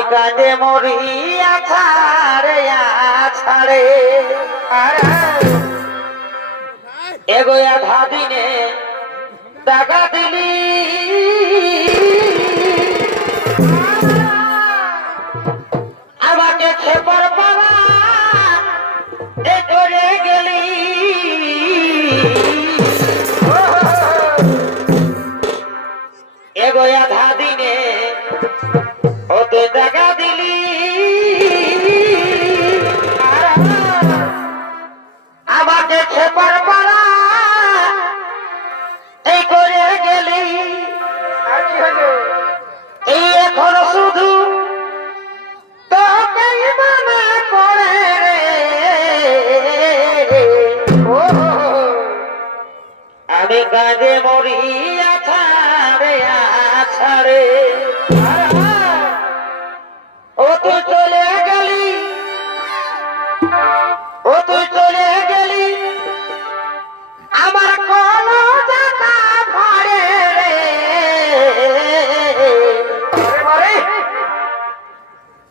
আমি কাঁদে মরি আছাড়ে আছাড়ে এগো আধা দিনে টাকা দিলি আমাকে খেপার পাড়া এ করে গেলি এগো আধা দিনে ওতে টাকা দিলি আমাকে খেপার পাড়া এই করে গেলি এই এখন শুধু তোকেই মনে পড়ে রে আমি কাঁদে মরি আছাড়ে আছাড়ে ও তুই চলে গেলি ও তুই চলে গেলি আমার কোন জায়গা ভরে রে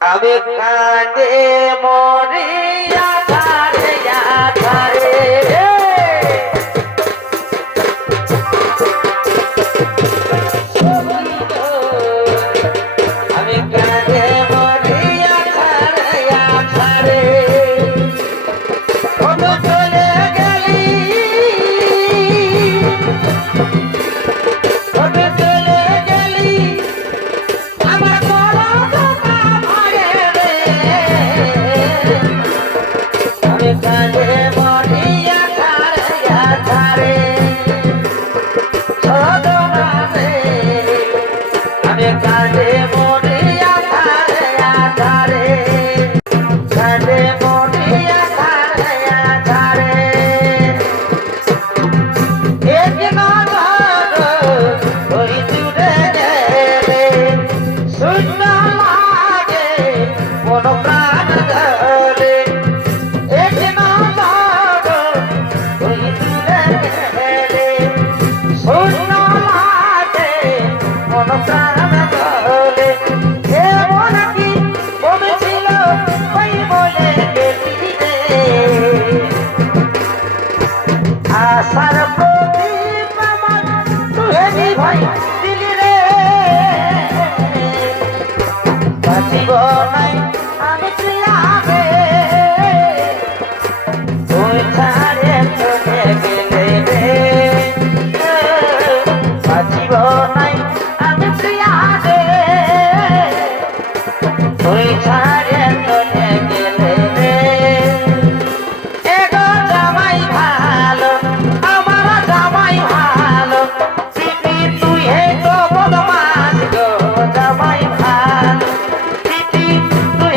আমি কাঁদে মরি আছাড়ে আছাড়ে আমি কাঁদে মরি আছাড়ে আছাড়ে ও তো চলে গেলি ও তো চলে গেলি আমার বড় কথা ভরে রে আমি কাঁদে মরি আছাড়ে আছাড়ে ছদনা রে আমি কাঁদে মরি আছাড়ে আছাড়ে কাঁদে মরি আছাড়ে আছাড়ে এক নজর ওই দূরে গেলে শূন্য লাগে মন প্রাণ ধরে এক নজর ওই দূরে গেলে শূন্য লাগে মন প্রাণ ধরে এমন কি বলেছিল ওই বলে গেলি রে আশার প্রদীপ আমার তুই ভাই দিলি রে বাঁচিব নাই আমি প্রিয়াবে তুই ছাড়ে চলে গেলে রে বাঁচিব নাই আমি প্রিয়াবে তুই ছাড়ে চলে গেলে রে এগো জামাই ভালো আমার জামাই ভালো পিটি তুই হে তো বদমাস গো জামাই ভালো পিটি তুই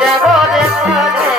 যাব রে তোরে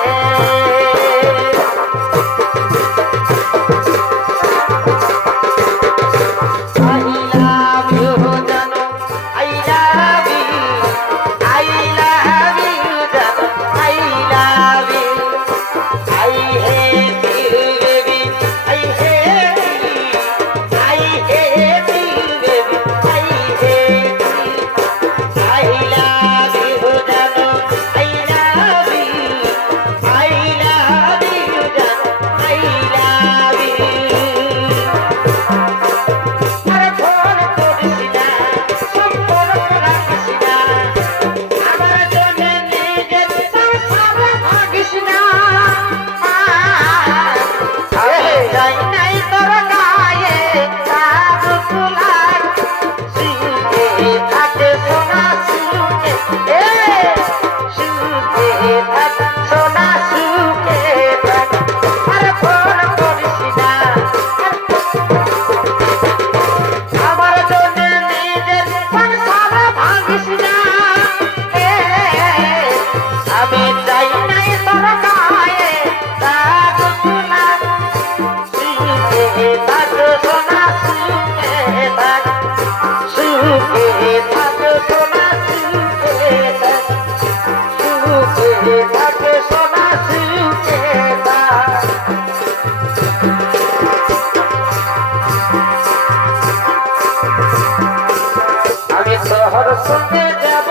সঙ্গে যাব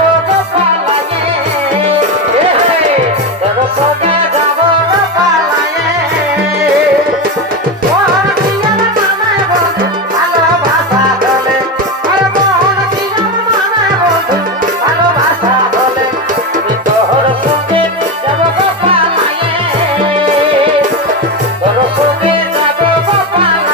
পালায়ে তোর সঙ্গে যাব পালায়ে মোহন দিয়ার মানে বন্ধু ভালোবাসা বলে আর মোহন দিয়ার মানে বন্ধু ভালোবাসা বলে তোর সঙ্গে যাব পালায়ে তোর সঙ্গে যাব পালায়ে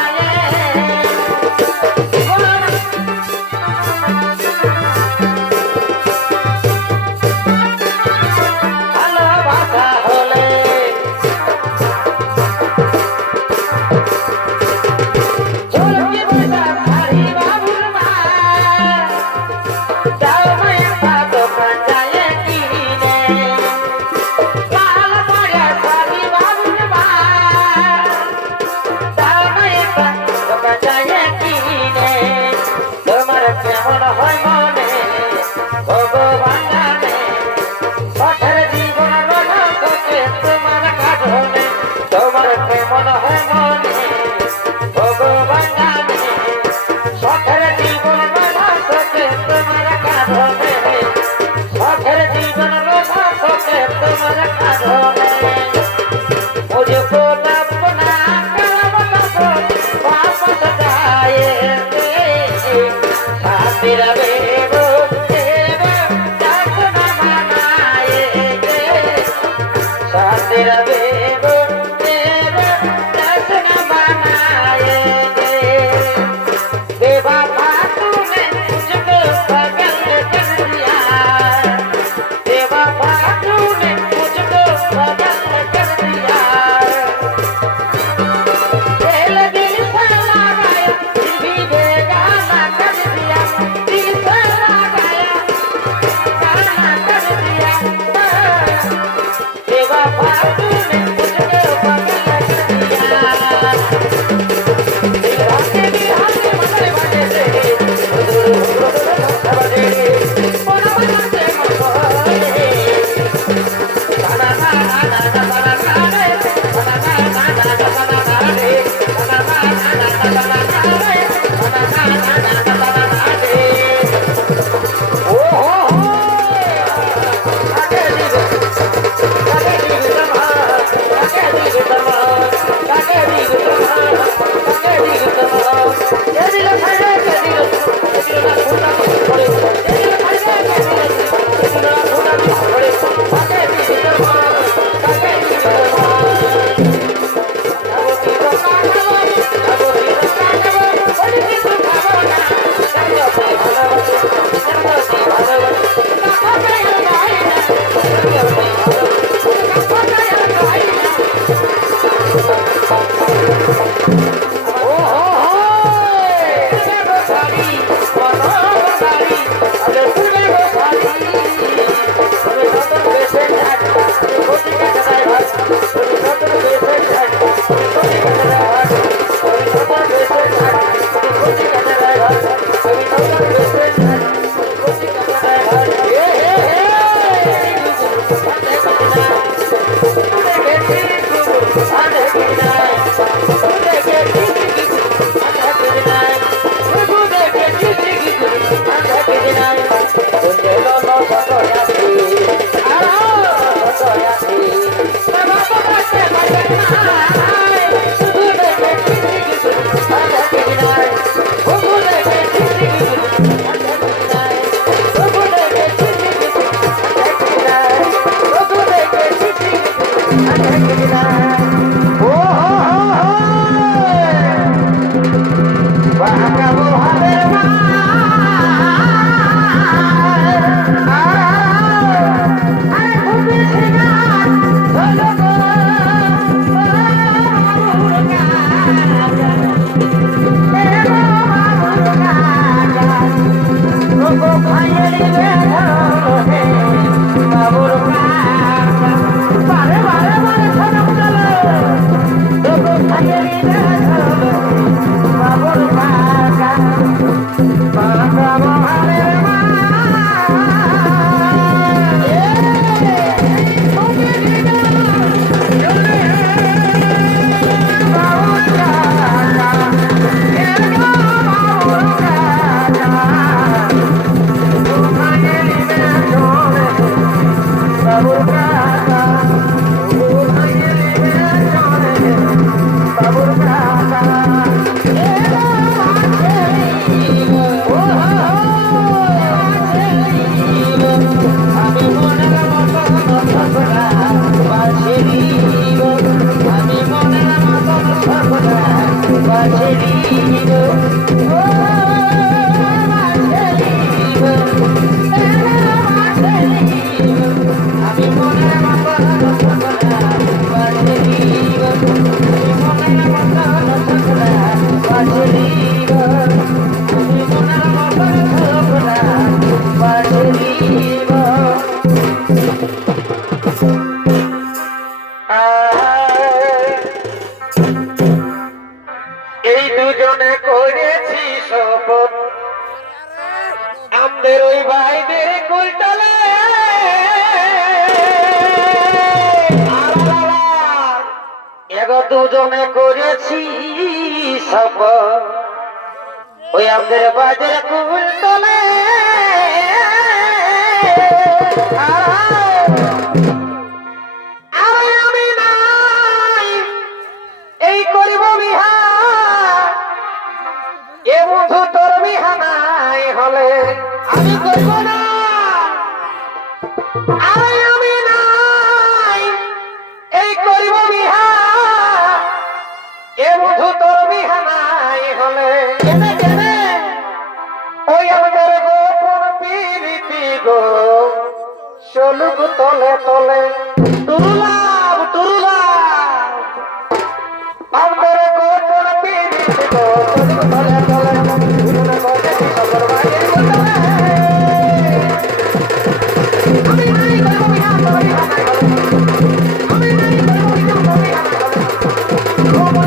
কেমন হয় মনে ভগবান জানে পথের জীবন রোধকে তোমার কাঁধনে তোমার কেমন হয় মনে ভগবান জানে পথের জীবন রোধকে তোমার কাঁধনে পথের জীবন রোধকে তোমার কাঁধনে मुझको अपना करम को वापस जाए तेरा बेबो तेरा तक न मनाएंगे तेरा बेबो तेरा এগো দুজনে করেছি সব ওই আমাদের বাজার কুল তলে আমি নাই এই করিব বিহা এ বন্ধু তোর বিহা নাই হলে আমি করব না আমি নাই এই করিব বিহা এ বন্ধু তোর বিহা নাই হলে কেনে কেনে ওই আমাদের গোপন পিরিতি গো চলুক তলে তলে টুরুলাভ টুরুলাভ আমাদের গোপন পিরিতি গো চলুক তলে তলে দুজনে বসেছি সবর বাড়ির কোতলে আমি নাই করব বিহা তোর বিহা নাই হলে আমি নাই করব বিহা তোর বিহা নাই হলে